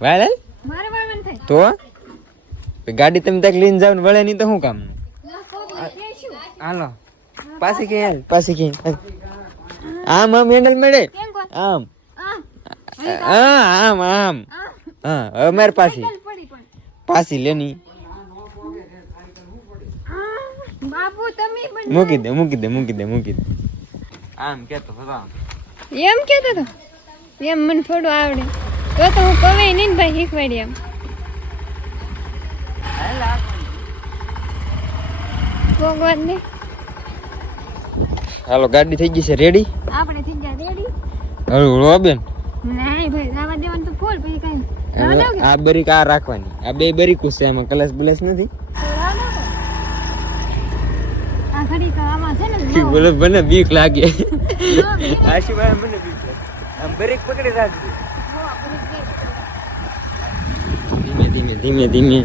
વાળ મારે વાળવાનું થાય તો ગાડી તમે તક લઈને જાવ ને વળે નહીં તો શું કામ હાલો પાછી કે આમ હેન્ડલ મળે આમ આમ હા હવે મારે પાછી લેની બાપુ તમે મૂકી દે આમ કેતો એમ કેતો તો એમ મને થોડું આવડે તો હું કવે નહીં ભાઈ શીખવાડી આમ ભગવાન ને હાલો ગાડી થઈ ગઈ છે રેડી આપણે થઈ ગયા રેડી હળો બેન નહીં ભાઈ રાવા દેવાનું તો ફૂલ પછી કઈ આ બરીક આ રાખવાની આ બે બરીકું છે એમાં કલશ બલશ નથી આ ઘડી તો આમાં છે ને બોલો મને બીક લાગે આશીભાઈ મને બીક લાગે આમ બ્રેક પકડી રાખજો ધીમે